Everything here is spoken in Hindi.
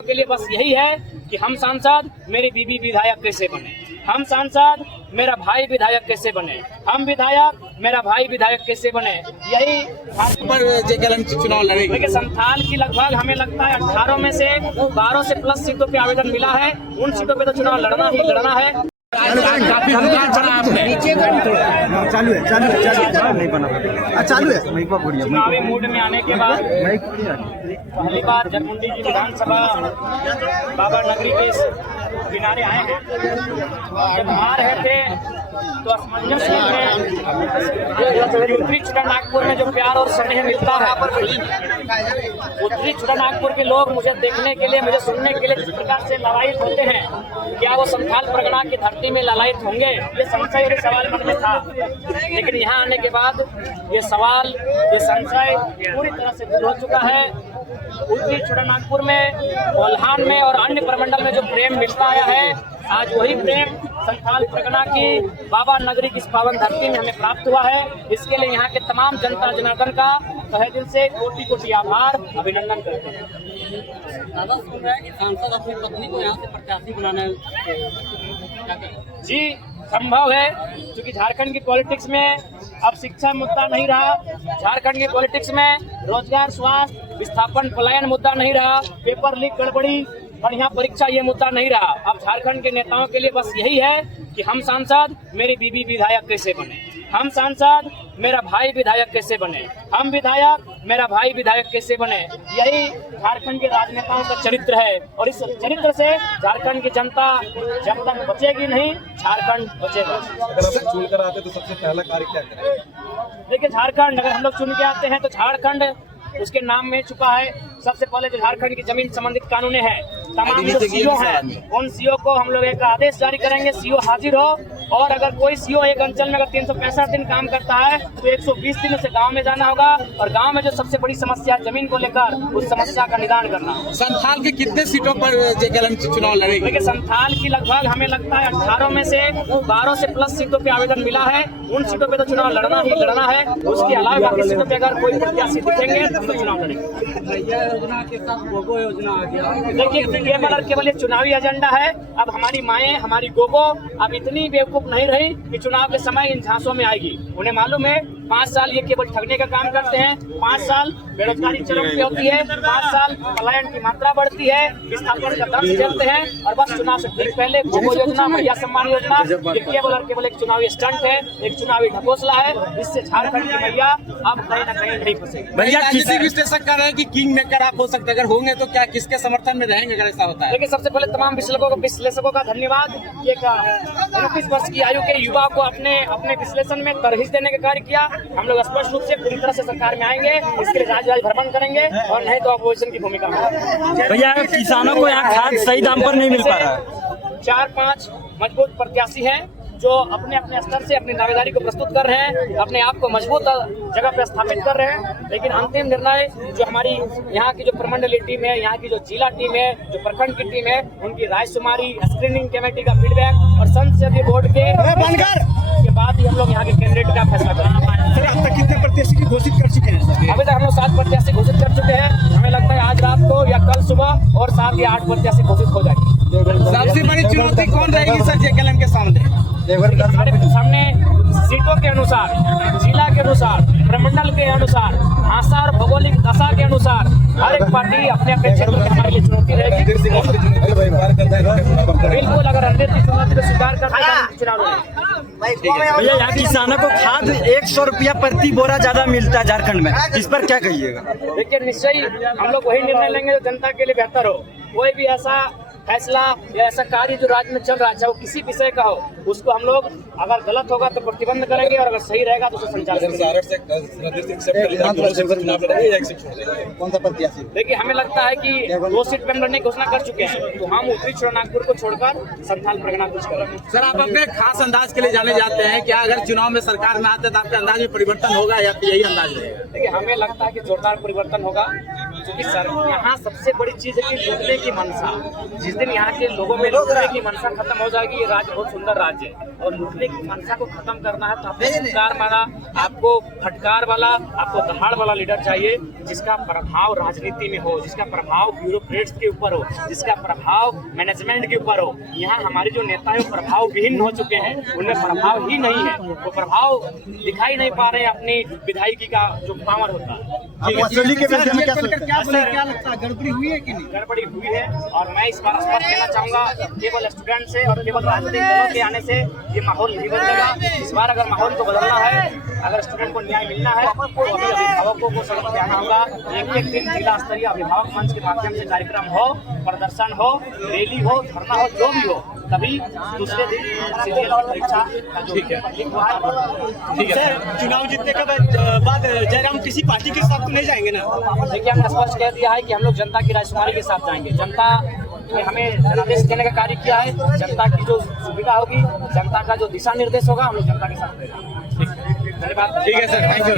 के लिए बस यही है कि हम सांसद मेरी बीबी विधायक कैसे बने, हम सांसद मेरा भाई विधायक कैसे बने, हम विधायक मेरा भाई विधायक कैसे बने, यही चुनाव लड़ेंगे। देखिए संथाल की लगभग हमें लगता है 18 में से 12 से प्लस सीटों पे आवेदन मिला है। उन सीटों पे तो चुनाव लड़ना ही लड़ना है। चालू है चुनावी मूड में आने के बाद पहली बार जरमुंडी की विधानसभा बाबा नगरी के किनारे आए हैं। जब आ रहे थे तो असमंजस में उत्तरी छोटानागपुर में जो प्यार और स्नेह मिलता है, उत्तरी छोटानागपुर के लोग मुझे देखने के लिए, मुझे सुनने के लिए जिस प्रकार से ललायित होते हैं, क्या वो संथाल परगना की धरती में ललायित होंगे? ये संशय और सवाल मन में था। लेकिन यहाँ आने के बाद ये सवाल, ये संशय पूरी तरह से दूर हो चुका है। उत्तरी छोटानागपुर में, कोल्हान में और अन्य प्रमंडल में जो प्रेम मिलता आया है, आज वही प्रेम संथाल परगना की बाबा नगरी की इस पावन धरती में हमें प्राप्त हुआ है। इसके लिए यहाँ के तमाम जनता जनार्दन का तहे दिल से कोटि कोटि आभार, अभिनंदन करते हैं। दादा सुन रहा है कि सांसद अपनी पत्नी को यहाँ से प्रत्याशी बनाना जी संभव है, क्योंकि झारखंड की पॉलिटिक्स में अब शिक्षा मुद्दा नहीं रहा, झारखंड की पॉलिटिक्स में रोजगार, स्वास्थ्य, विस्थापन, पलायन मुद्दा नहीं रहा, पेपर लीक, गड़बड़ी, बढ़िया परीक्षा ये मुद्दा नहीं रहा। अब झारखंड के नेताओं के लिए बस यही है कि हम सांसद मेरी बीबी विधायक कैसे बने, हम सांसद मेरा भाई विधायक कैसे बने, हम विधायक मेरा भाई विधायक कैसे बने, यही झारखंड के राजनेताओं का चरित्र है। और इस चरित्र से झारखंड की जनता जब तक बचेगी नहीं, झारखंड बचेगा। अगर आप चुनकर आते तो सबसे पहला कार्य क्या करें? देखिए झारखंड, अगर हम लोग चुन के आते हैं तो झारखंड उसके नाम में चुका है। सबसे पहले जो झारखंड की जमीन संबंधित कानून है, तमाम जो सीओ हैं, उन सीओ को हम लोग एक आदेश जारी करेंगे, सीओ हाजिर हो। और अगर कोई सीओ एक अंचल में अगर 365 दिन काम करता है तो 120 दिन उसे गांव में जाना होगा और गांव में जो सबसे बड़ी समस्या है जमीन को लेकर, उस समस्या का निदान करना। संथाल के कितने सीटों पर चुनाव लड़ेंगे? देखिए संथाल की लगभग हमें लगता है 18 में से 12 से प्लस सीटों पे आवेदन मिला है। उन सीटों पे तो चुनाव लड़ना ही लड़ना है। उसके अलावा बाकी सीटों पे अगर कोई प्रत्याशी दिखेंगे तो हम लोग चुनाव लड़ेंगे। योजना के साथ गोगो योजना आ गया। देखिए केवल एक चुनावी एजेंडा है। अब हमारी माएँ, हमारी गोगो अब इतनी बेवकूफ नहीं रही कि चुनाव के समय इन झांसों में आएगी। उन्हें मालूम है 5 साल ये केवल ठगने का काम करते हैं, 5 साल बेरोजगारी चरम पे होती है, 5 साल पलायन की मात्रा बढ़ती है, विस्थापन का दर्द झेलते हैं और बस चुनाव से ठीक पहले गोगो योजना, महिला सम्मान योजना, ये केवल और केवल एक चुनावी स्टंट है, एक चुनावी ढकोसला है। इससे झारखंड की मैया अब कहीं न कहीं नहीं फंसेगी। भैया किसी विश्लेषक कह रहे हैं कि किंग मेकर आप हो सकते, अगर होंगे तो क्या किसके समर्थन में रहेंगे अगर ऐसा होता है? लेकिन सबसे पहले तमाम विश्लेषकों का धन्यवाद। ये 29 वर्ष की आयु के युवा को अपने विश्लेषण में तरहीज देने का कार्य किया। हम लोग स्पष्ट रूप से पूरी तरह से सरकार में आएंगे, इसके लिए राज्य भ्रमण करेंगे और नहीं तो अपोजिशन की भूमिका में। भैया किसानों को यहाँ खाद सही दाम पर नहीं मिल पा रहा है। 4-5 मजबूत प्रत्याशी हैं जो अपने अपने स्तर से अपनी दावेदारी को प्रस्तुत कर रहे हैं, अपने आप को मजबूत जगह पर स्थापित कर रहे हैं। लेकिन अंतिम निर्णय जो हमारी यहाँ की जो प्रमंडलीय टीम है, यहाँ की जो जिला टीम है, जो प्रखंड की टीम है, उनकी रायशुमारी, स्क्रीनिंग कमेटी का फीडबैक और संसदीय बोर्ड के बाद ही हम लोग यहाँ के कैंडिडेट का फैसला करेंगे। सर, अब तक कितने प्रत्याशी की घोषित कर चुके हैं? अभी तक हम लोग 7 प्रत्याशी घोषित कर चुके हैं। हमें लगता है आज रात को या कल सुबह और 7 या 8 प्रत्याशी घोषित हो जाएंगे। सबसे बड़ी चुनौती कौन रहेगी सर जेकेएलएम के सामने? हमारे सामने सीटों के अनुसार, जिला के अनुसार, प्रमंडल के अनुसार, भाषा और भौगोलिक दशा के अनुसार हर एक पार्टी अपने अपने क्षेत्र में हमारे लिए चुनौती रहेगी। बिल्कुल, अगर अंदर की चुनौती को स्वीकार करते हैं चुनाव लड़ेंगे। भैया यहाँ किसानों को खाद 100 रुपया प्रति बोरा ज्यादा मिलता है झारखंड में, इस पर क्या कहिएगा? देखिए निश्चय हम लोग वही निर्णय लेंगे जो जनता के लिए बेहतर हो। कोई भी ऐसा फैसला या ऐसा कार्य जो राज्य में चल रहा है, चाहे वो किसी विषय का हो, उसको हम लोग अगर गलत होगा तो प्रतिबंध करेंगे और अगर सही रहेगा तो उसे संचालित करेंगे। कौन सा प्रत्याशी? देखिए हमें लगता है कि 2 सीट पर हम लड़ने की घोषणा कर चुके हैं, तो हम उत्तरी छोटानागपुर को छोड़कर संथाल परगना कुछ करेंगे। सर, आप अपने खास अंदाज के लिए जाने जाते हैं, क्या अगर चुनाव में सरकार में आते तो आपके अंदाज में परिवर्तन होगा या यही अंदाज रहेगा? देखिए हमें लगता है कि जोरदार परिवर्तन होगा। क्योंकि सर यहाँ सबसे बड़ी चीज है कि लूटने की मंशा, जिस दिन यहाँ के लोगों में लूटने की मंशा खत्म हो जाएगी, ये राज्य बहुत सुंदर राज्य है। और लूटने की मंशा को खत्म करना है तो आपको सरकार वाला, आपको फटकार वाला, आपको दहाड़ वाला लीडर चाहिए, जिसका प्रभाव राजनीति में हो, जिसका प्रभाव ब्यूरोक्रेट्स के ऊपर हो, जिसका प्रभाव मैनेजमेंट के ऊपर हो। यहाँ हमारे जो नेता है वो प्रभाव विहीन हो चुके हैं, उनमें प्रभाव ही नहीं है, वो प्रभाव दिखाई नहीं पा रहे हैं अपनी विधायकी का जो पावर होता है। वसूली के विषय में क्या क्या लगता है, गड़बड़ी हुई है कि नहीं? गड़बड़ी हुई है और मैं इस बार स्पष्ट कहना चाहूंगा, केवल स्टूडेंट से और केवल राजनीतिक दलों के आने से ये माहौल नहीं बदलेगा। इस बार अगर माहौल को बदलना है, अगर स्टूडेंट को न्याय मिलना है तो अभी अभिभावकों को सड़क पे आना होगा। एक दिन जिला स्तरीय अभिभावक मंच के माध्यम से कार्यक्रम हो, प्रदर्शन हो, रैली हो, धरना हो, जो भी हो, तभी दूसरे दिन सीजीएल की परीक्षा का जो ठीक है। ठीक है सर, चुनाव जीतने के बाद जयराम किसी पार्टी के साथ तो नहीं जाएंगे ना? देखिए, हमने स्पष्ट कह दिया है कि हम लोग जनता की राजकुमारी के साथ जाएंगे। जनता ने हमें जनादेश देने का कार्य किया है, जनता की जो सुविधा होगी, जनता का जो दिशा निर्देश होगा, हम लोग जनता के साथ देंगे। धन्यवाद। ठीक है सर, थैंक यू।